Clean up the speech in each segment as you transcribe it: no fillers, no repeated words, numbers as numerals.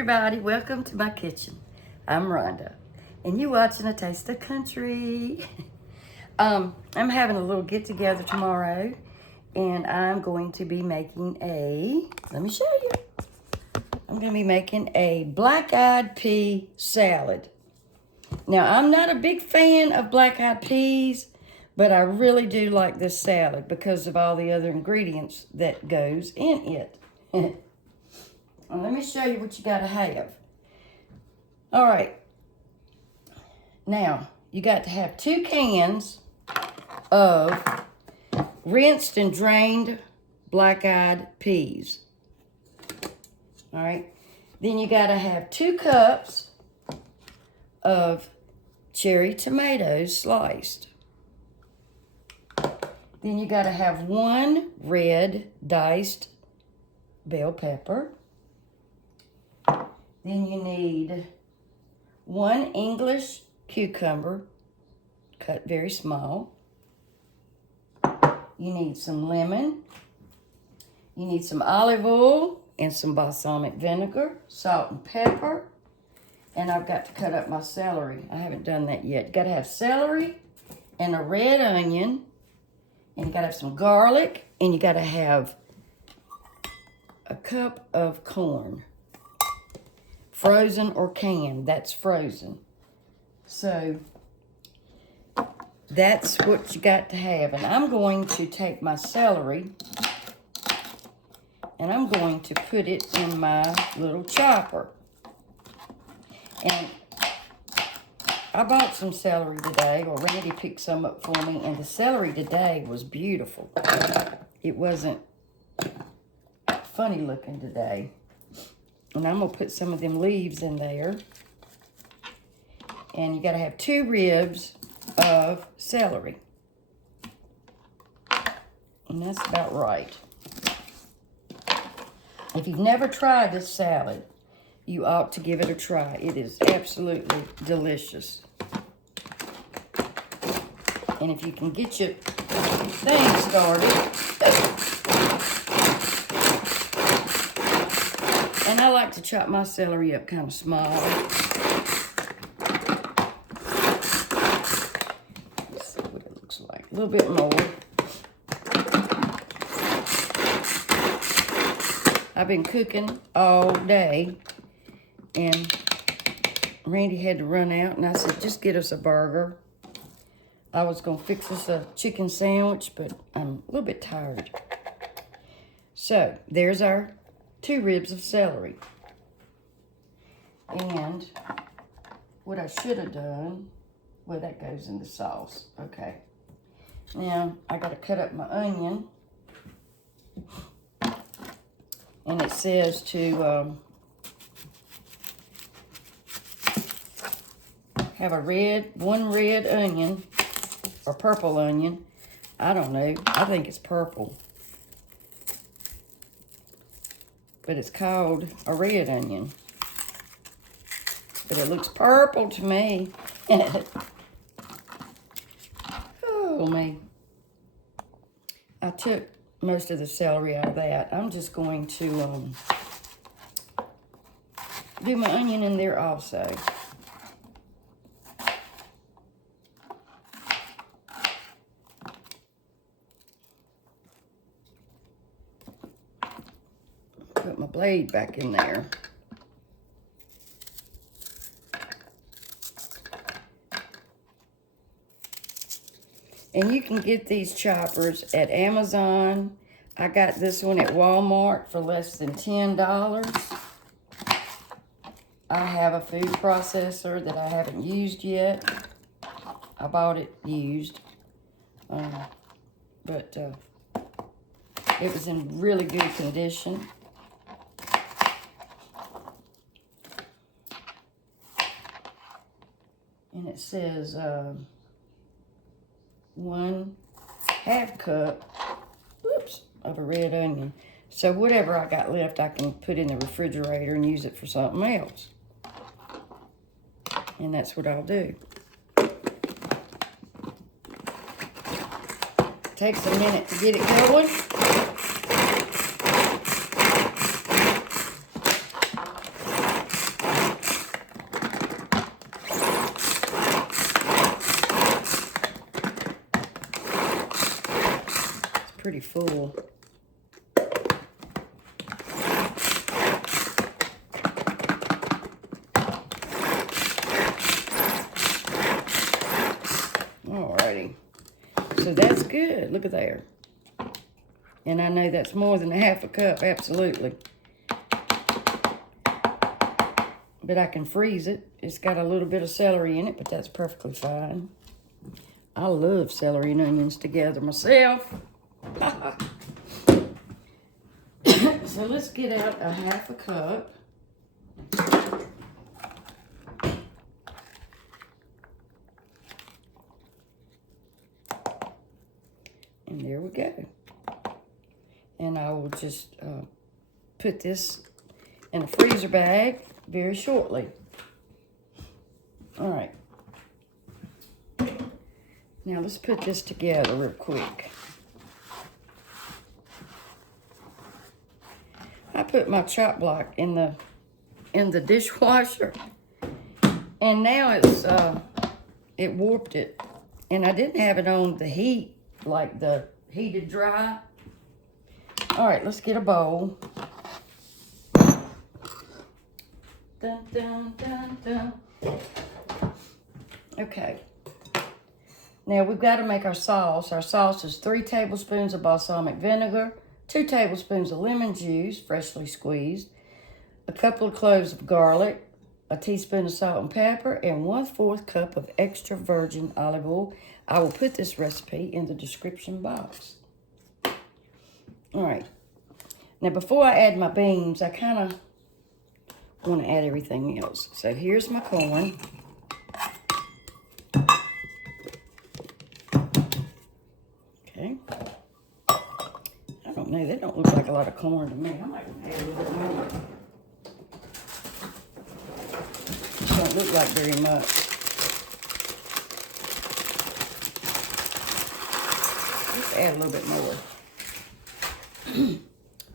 everybody, welcome to my kitchen. I'm Rhonda, and you watching A Taste of Country. I'm having a little get together tomorrow, and I'm going to be making let me show you. I'm going to be making a black-eyed pea salad. Now, I'm not a big fan of black-eyed peas, but I really do like this salad because of all the other ingredients that goes in it. Well, let me show you what you got to have. All right. Now, you got to have 2 cans of rinsed and drained black-eyed peas. All right. Then you got to have 2 cups of cherry tomatoes sliced. Then you got to have 1 red diced bell pepper. Then you need 1 English cucumber, cut very small. You need some lemon. You need some olive oil and some balsamic vinegar, salt and pepper. And I've got to cut up my celery. I haven't done that yet. You got to have celery and a red onion. And you got to have some garlic. And you got to have a cup of corn. Frozen or canned. That's frozen. So that's what you got to have. And I'm going to take my celery and I'm going to put it in my little chopper. And I bought some celery today, or Randy picked some up for me, and the celery today was beautiful. It wasn't funny looking today. And I'm going to put some of them leaves in there. And you got to have 2 ribs of celery. And that's about right. If you've never tried this salad, you ought to give it a try. It is absolutely delicious. And if you can get your thing started. And I like to chop my celery up kind of small. Let's see what it looks like. A little bit more. I've been cooking all day. And Randy had to run out. And I said, just get us a burger. I was going to fix us a chicken sandwich, but I'm a little bit tired. So, there's our 2 ribs of celery. And what I should have done, well, that goes in the sauce. Okay. Now, I got to cut up my onion. And it says to have one red onion, or purple onion. I don't know. I think it's purple. But it's called a red onion. But it looks purple to me. Oh, me. I took most of the celery out of that. I'm just going to do my onion in there also. Put my blade back in there. And you can get these choppers at Amazon. I got this one at Walmart for less than $10. I have a food processor that I haven't used yet. I bought it used. But it was in really good condition. And it says 1/2 cup, of a red onion. So whatever I got left, I can put in the refrigerator and use it for something else. And that's what I'll do. Takes a minute to get it going. pretty full. Alrighty. So that's good. Look at there. And I know that's more than a half a cup, absolutely. But I can freeze it. It's got a little bit of celery in it, but that's perfectly fine. I love celery and onions together myself. So let's get out a half a cup. And there we go. And I will just put this in a freezer bag very shortly. All right. Now let's put this together real quick. I put my chop block in the dishwasher, and now it's it warped it, and I didn't have it on the heat like the heated dry. All right, let's get a bowl. Dun, dun, dun, dun. Okay. Now we've got to make our sauce. Our sauce is 3 tablespoons of balsamic vinegar, 2 tablespoons of lemon juice, freshly squeezed, a couple of cloves of garlic, a teaspoon of salt and pepper, and 1/4 cup of extra virgin olive oil. I will put this recipe in the description box. All right. Now before I add my beans, I kind of want to add everything else. So here's my corn. Okay. I don't know. They don't look like a lot of corn to me. I might add a little bit more. It don't look like very much. Let's add a little bit more.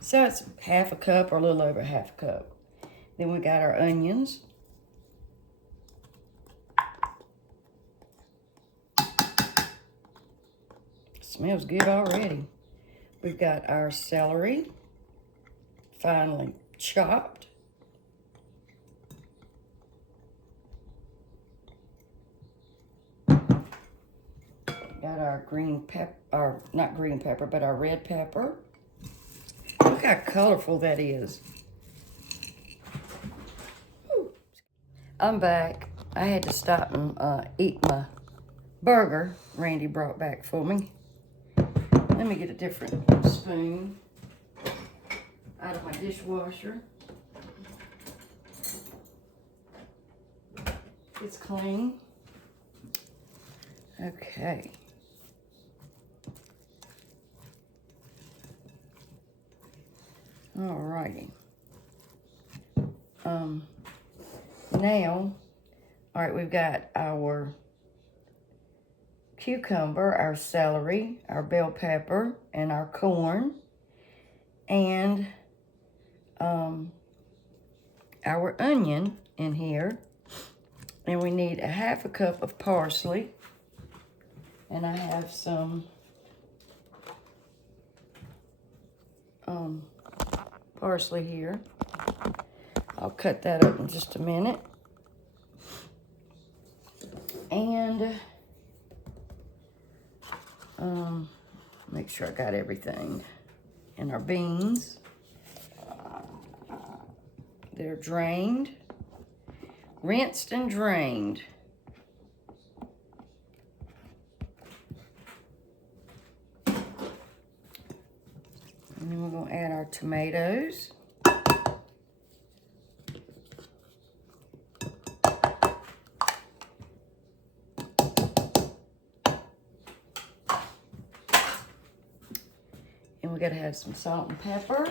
So it's half a cup or a little over half a cup. Then we got our onions. Smells good already. We've got our celery, finely chopped. Got our green pepper, or not green pepper, but our red pepper. Look how colorful that is. Whew. I'm back. I had to stop and eat my burger Randy brought back for me. Let me get a different spoon out of my dishwasher. It's clean. Okay. Alrighty. Now, all right, we've got our cucumber, our celery, our bell pepper, and our corn, and our onion in here. And we need a half a cup of parsley. And I have some parsley here. I'll cut that up in just a minute. And make sure I got everything. And our beans. They're drained, rinsed and drained. And then we're going to add our tomatoes. And we got to have some salt and pepper.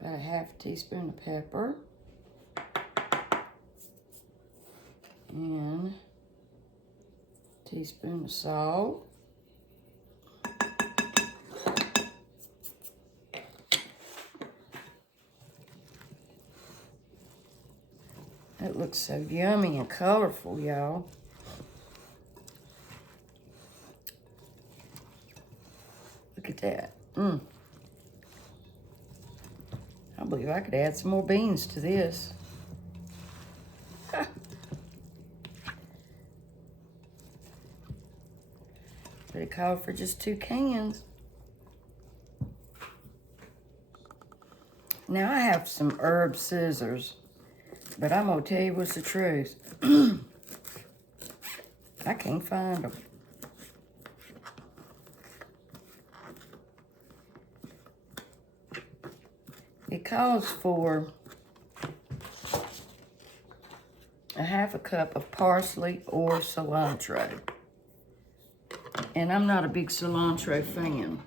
About a half teaspoon of pepper. And a teaspoon of salt. That looks so yummy and colorful, y'all. that. I believe I could add some more beans to this. But it called for just 2 cans. Now I have some herb scissors, but I'm gonna tell you what's the truth. I can't find them. It calls for a 1/2 cup of parsley or cilantro. And I'm not a big cilantro fan.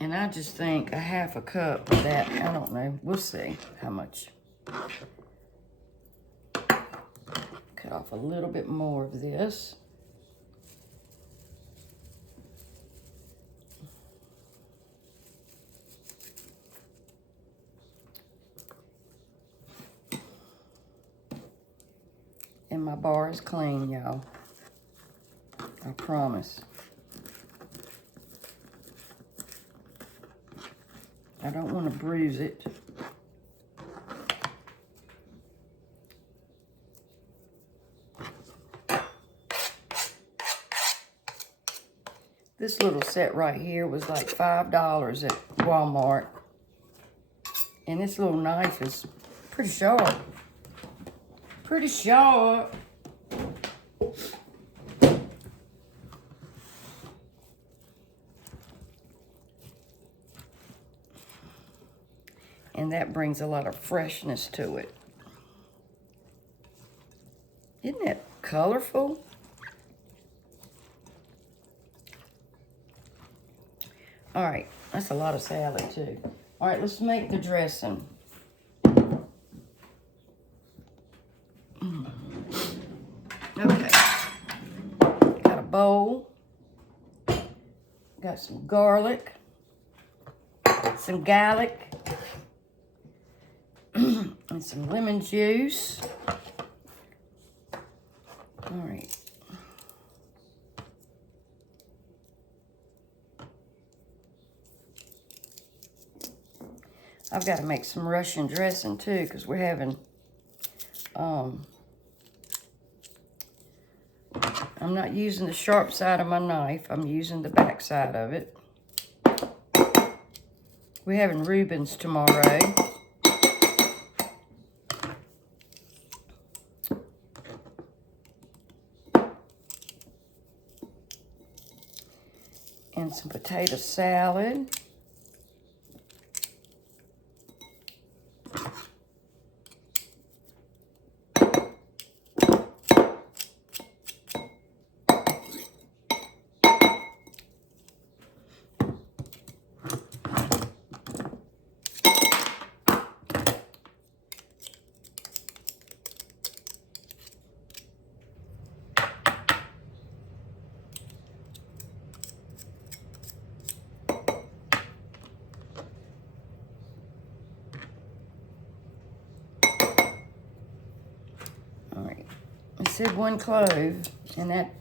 And I just think a 1/2 cup of that, I don't know, we'll see how much. Cut off a little bit more of this. And my bar is clean, y'all. I promise. I don't want to bruise it. This little set right here was like $5 at Walmart. And this little knife is pretty sharp. Pretty sharp. And that brings a lot of freshness to it. Isn't that colorful? All right, that's a lot of salad too. All right, let's make the dressing. Okay, got a bowl. Got some garlic, some garlic, and some lemon juice. All right. I've got to make some Russian dressing too, because we're having, I'm not using the sharp side of my knife. I'm using the back side of it. We're having Reubens tomorrow. And some potato salad. It said 1 clove, and that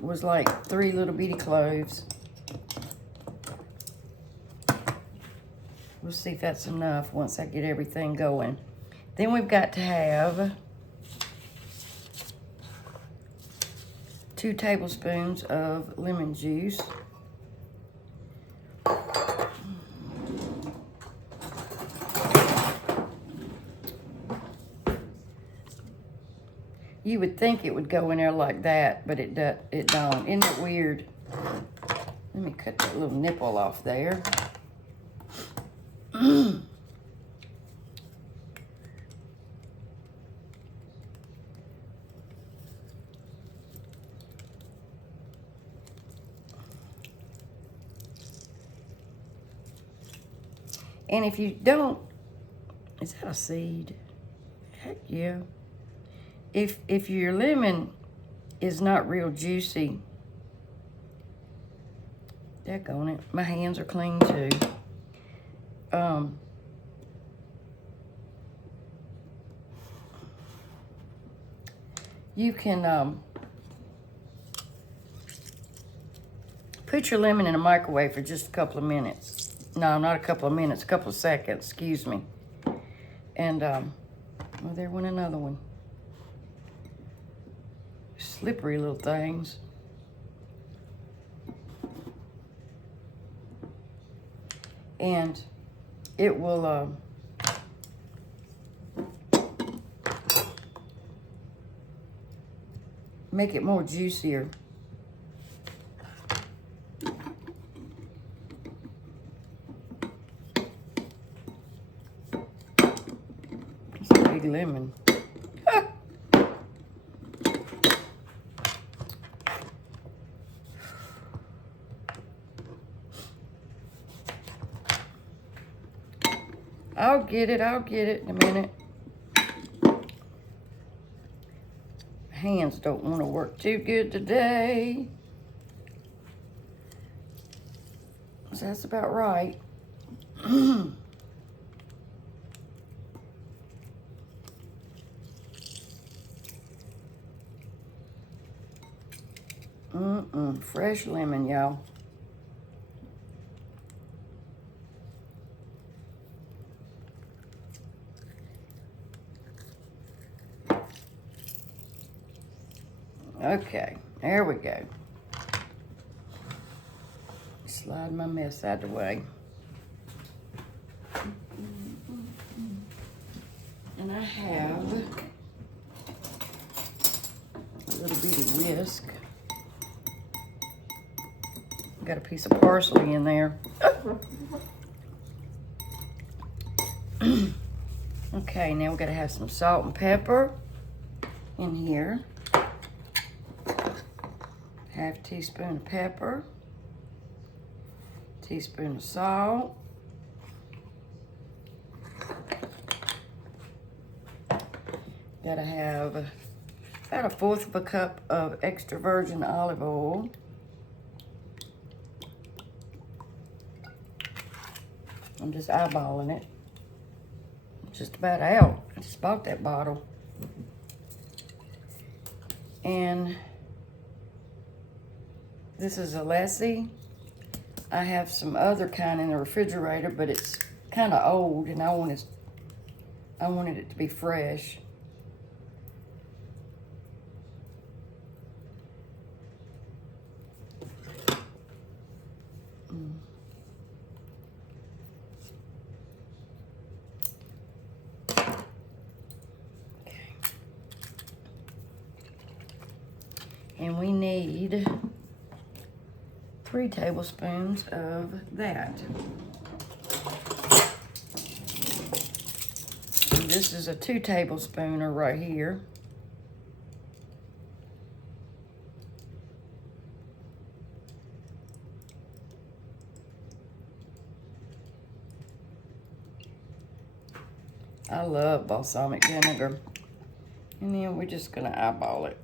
was like 3 little bitty cloves. We'll see if that's enough once I get everything going. Then we've got to have 2 tablespoons of lemon juice. You would think it would go in there like that, but it don't. Isn't it weird? Let me cut that little nipple off there. And if you don't, is that a seed? Heck yeah. If your lemon is not real juicy, daggone it, my hands are clean too. You can Put your lemon in a microwave for just a couple of minutes. No, not a couple of minutes, a couple of seconds, excuse me. And, well, there went another one. Slippery little things. And it will, make it more juicier. It's a big lemon. I'll get it in a minute. Hands don't want to work too good today. So that's about right. Fresh lemon, y'all. Okay, there we go. Slide my mess out of the way. And I have a little bitty whisk. Got a piece of parsley in there. Okay, now we gotta have some salt and pepper in here. Half teaspoon of pepper, teaspoon of salt, gotta have about 1/4 of a cup of extra virgin olive oil. I'm just eyeballing it. It's just about out. I just bought that bottle. And this is a lassi. I have some other kind in the refrigerator, but it's kind of old, and I wanted it to be fresh. Okay. And we need 3 tablespoons of that. And this is a 2 tablespooner right here. I love balsamic vinegar. And then we're just gonna eyeball it.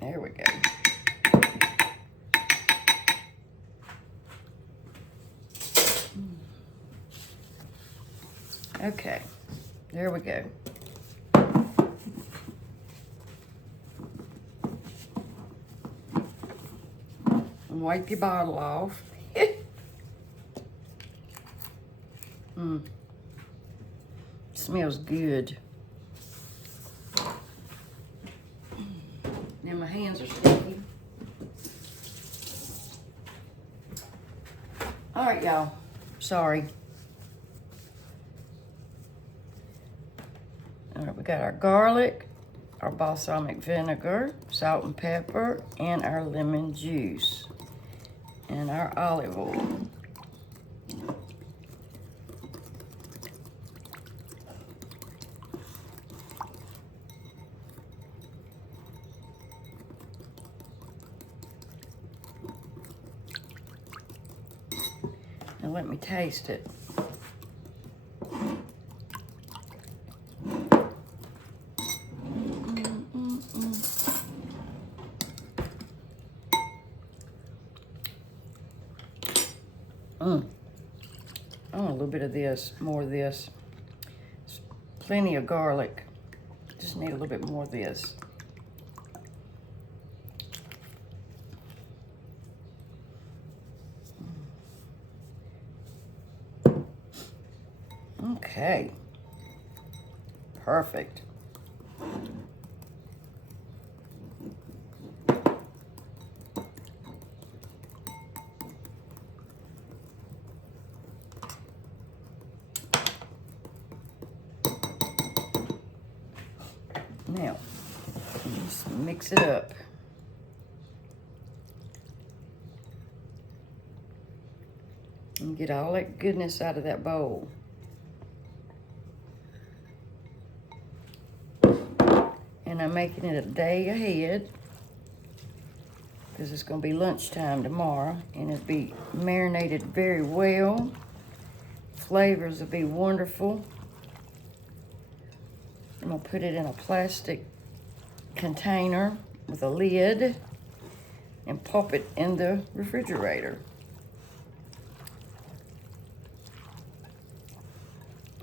There we go. Okay, there we go. And wipe your bottle off. Smells good. Now my hands are sticky. All right, y'all. Sorry. All right, we got our garlic, our balsamic vinegar, salt and pepper, and our lemon juice, and our olive oil. Now let me taste it. I want a little bit of this, more of this. It's plenty of garlic. Just need a little bit more of this. Okay. Perfect. Now, just mix it up. And get all that goodness out of that bowl. And I'm making it a day ahead because it's going to be lunchtime tomorrow, and it'll be marinated very well. Flavors will be wonderful. I'm going to put it in a plastic container with a lid and pop it in the refrigerator.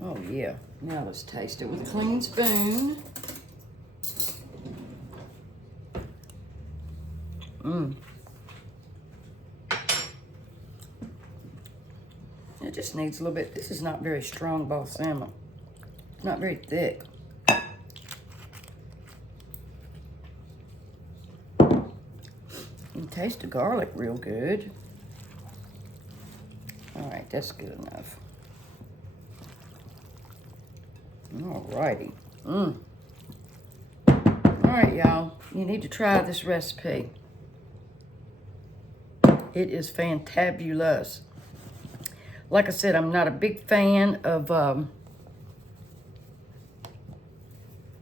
Oh yeah, now let's taste it with a clean spoon. It just needs a little bit. This is not very strong balsamic. It's not very thick. You taste the garlic real good. All right, that's good enough. All righty. All right, y'all. You need to try this recipe. It is fantabulous. Like I said, I'm not a big fan of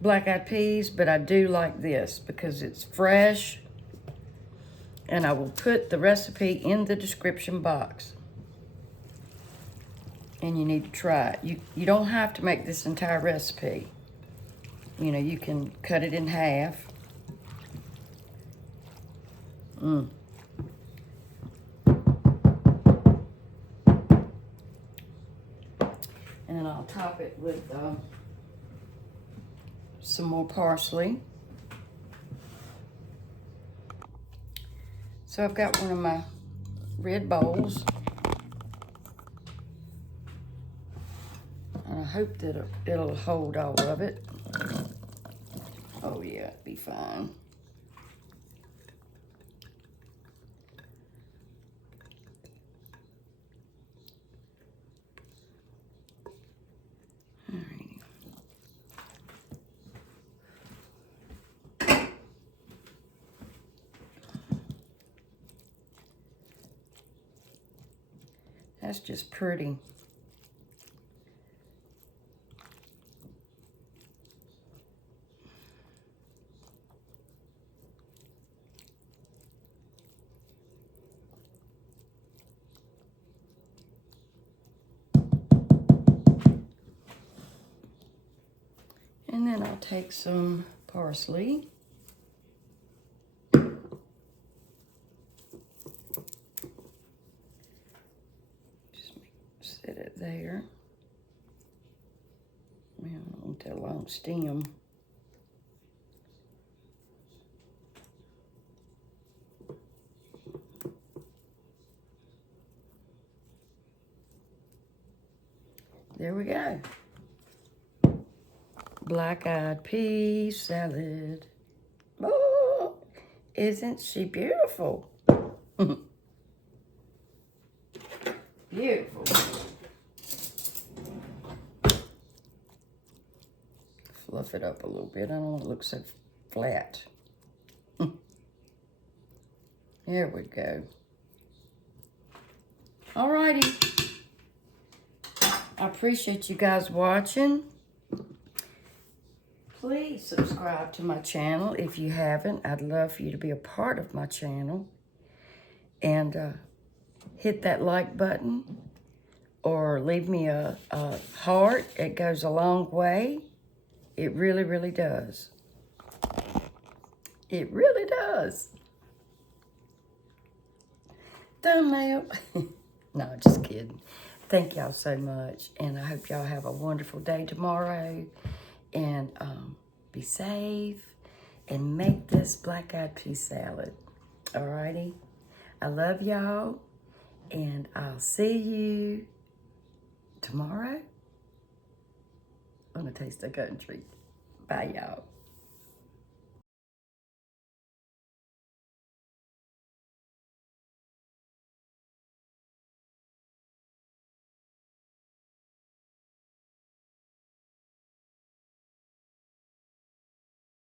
black-eyed peas, but I do like this because it's fresh. And I will put the recipe in the description box. And you need to try it. You don't have to make this entire recipe. You know, you can cut it in half. And then I'll top it with some more parsley. So I've got one of my red bowls. And I hope that it'll hold all of it. Oh yeah, it'll be fine. Alrighty. That's just pretty. And then I'll take some parsley. Just set it there. I don't want that long stem. There we go. Black-eyed pea salad. Oh, isn't she beautiful? Beautiful. Fluff it up a little bit. I don't want it to look so flat. There we go. Alrighty. I appreciate you guys watching. Please subscribe to my channel if you haven't. I'd love for you to be a part of my channel. And hit that like button or leave me a heart. It goes a long way. It really, really does. It really does. Thumbnail. No, just kidding. Thank y'all so much. And I hope y'all have a wonderful day tomorrow. And be safe. And make this black-eyed pea salad. Alrighty? I love y'all. And I'll see you tomorrow. on A Taste of Country. Bye, y'all.